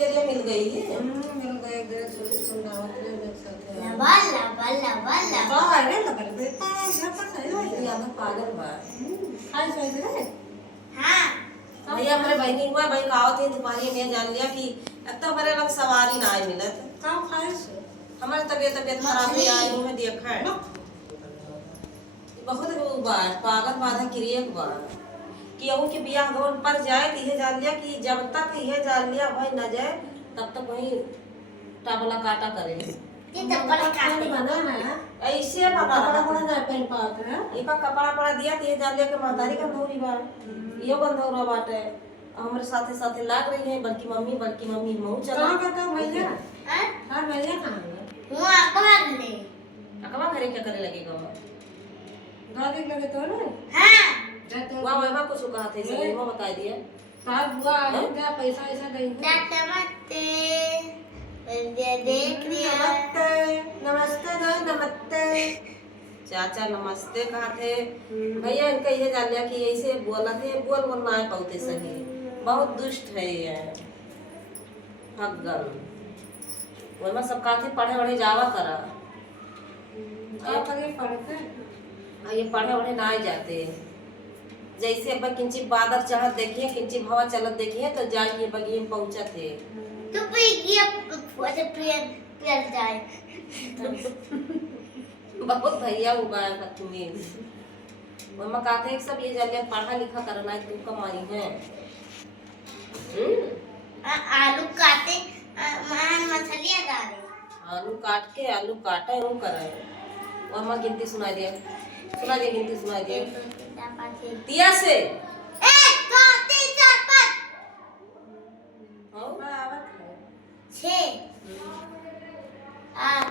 मिल गई है। मिल गए गए सुनावत ले ले सकते हैं बल्ला बल्ला बल्ला बाहर रे लगे बेटा घर पर नहीं ये है आधा पागल बा। खाई सही रे हाँ भैया हमारे बहनी हुआ भाई कहावत है तुम्हारी ने जान लिया कि अब तो हमारे लोग सवारी ना आए मिलत। काम खाए से हमारे तबीयत खराब है आई हूं मैं देखा है बहुत वो बात पागल बाधा क्रिया के बात कि अहू के बियाह गवन पर जाए तो यह जान लिया कि जब तक यह जान लिया भाई न जाए तब तक वही टावला काटा करे ये तो बड़ा काटे बना है ऐसे बना बड़ा रहा बड़ा नहीं पहन पाते हैं इका कपड़ा पड़ा दिया तो ये जान लिया कि महतारी का धौरी बा यो गंधौरा बाटे हमारे साथे साथे लाग रही है बल्कि मम्मी महू चला कहां का भैया हाँ हां भैया कहां है वो अकबर ले अकबा घरे क्या करे लगेगा गाड़ी लगे तो ना हाँ जाते वाह वाह कुछ कहा थे इसे वो बता दिया साहब बुआ क्या पैसा ऐसा देंगे डाटा मत्ते ये देख लिया नमस्ते नमस्ते चाचा नमस्ते कहा थे भैया इनका ये जान लिया कि ऐसे बोला थे बोल ना पाते सही बहुत दुष्ट है ये हगन वो में सब काथे पढ़े वढ़े जावा करा क्या करे पढ़ते ये पढ़े वढ़े ना जाते जैसे अब किंची बादल चढ़त देखिए किंची हवा चलत देखिए तो जाइए बगिए पहुंचत है तू भी ये ऐसे प्रिय जाए बहुत भैया हुआ है तुम्हें मम्मा कहते हैं सब ये जान पढ़ा लिखा करना है तुम कमाई है आलू काटे मान मछलियां डाले आलू काट के आलू काटा है वो करे मम्मा गिनती सुना दिया गिनती सुना दिया तिया से 1 2 3 4 5 हाँ? आवत है 6 8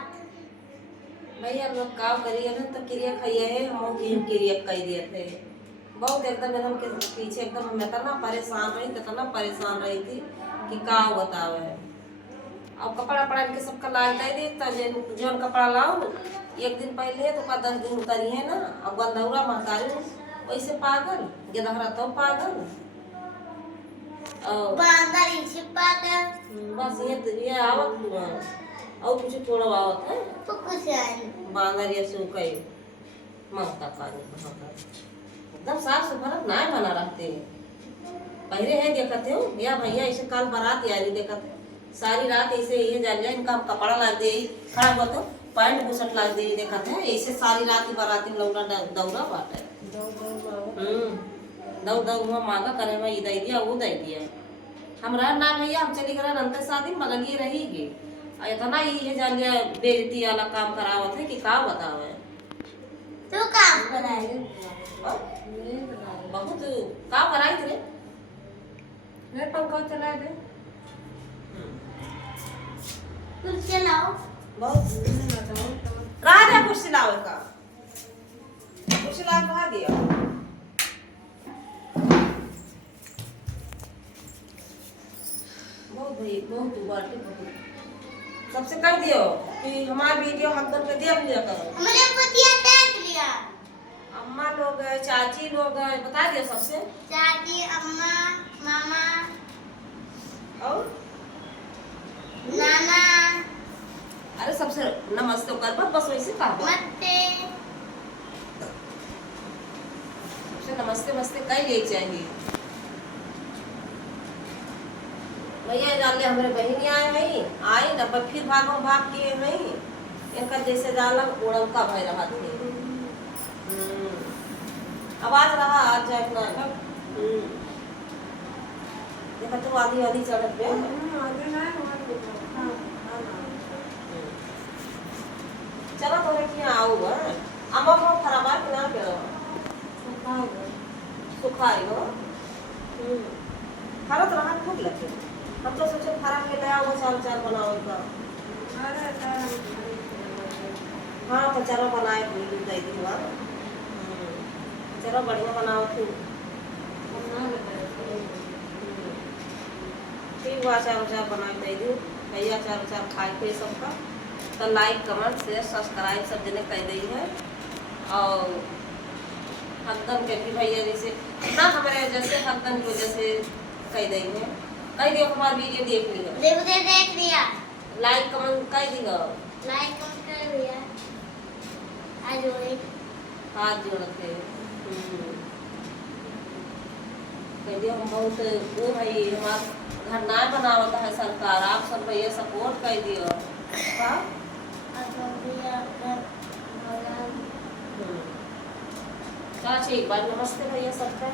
भैया लोग काम करिए ना तो क्रिया खाइए है हम क्रिया कह दिए थे बहुत एकदम के पीछे एकदम मैं इतना परेशान रही थी कि का बतावे अब कपड़ा पड़ा के सबका लाल दे दी तब जौन कपड़ा लाओ एक दिन पहले तो का 10 दिन उतरी है ना अब गंधौरा महतारी वैसे पागल गेदहरा तो पागल बांदर इसे पागल बस ये आवत हुआ और कुछ थोड़ा आवत है तो कुछ है बांदर ये सुकई ममता पानी एकदम साफ सुथरा ना बना रहते पहले है देखते हो या भैया ऐसे कल बारात यारी देखते सारी रात ऐसे ये जान लिया इनका कपड़ा लाग दे खड़ा हुआ तो पैंट बुशर्ट लाग दे देखते हैं ऐसे सारी रात ही बाराती लौड़ा दौड़ा बाटे दौ हुआ मांगा करे में ये दे दिया वो दे दिया हमरा ना भैया हम चली गए अंतर शादी मगर ये रहेगी इतना ये जान लिया बेइज्जती वाला काम करावत है कि का बतावे तू काम कराए बहुत काम कराई थे मैं पंखा चला दे तू चलाओ बहुत रहा दे कुर्सी लाओ का कुर्सी ला कहा दिया बहुत भाई बहुत बाटे बहुत सबसे कर दियो कि हमारा वीडियो हकदम पे देख लिया करो हमने पतिया देख लिया अम्मा लोग है चाची लोग है बता दियो सबसे चाची अम्मा मामा और नाना अरे सबसे नमस्ते कर बस वैसे कहा मत्ते सबसे नमस्ते कई ले चाहिए भैया जान ले हमारे बहनी आई ना पर फिर भाग किए नहीं इनका जैसे जाला उड़म का भय रहा थे आवाज रहा आज जाए ना देखा तो आधी चढ़त पे चलो तो कि आओ अम्मा को खराबा कि ना करो सुखाई हो खरत रहा खूब लगे हम तो सोचे खराब के ले आओ चार बनाओ का हाँ तो चलो बनाए दे दी हुआ चलो बढ़िया बनाओ तू ठीक हुआ चार बनाए दे दी भैया चार खाए थे सबका तो लाइक कमेंट शेयर सब्सक्राइब सब जने कर दी है और हकदम के भी भैया जैसे ना हमारे जैसे हकदम की वजह से कह दी है कह दियो हमार वीडियो देख लियो, देख लिया, लाइक कमेंट कह दियो, लाइक कर लिया, आज जोड़े हाथ जोड़ते कह दियो हम बहुत वो है हमार घर ना बनावत है सरकार, आप सब भैया सपोर्ट कर दियो। हाँ चलो ठीक बात, नमस्ते भैया सबका।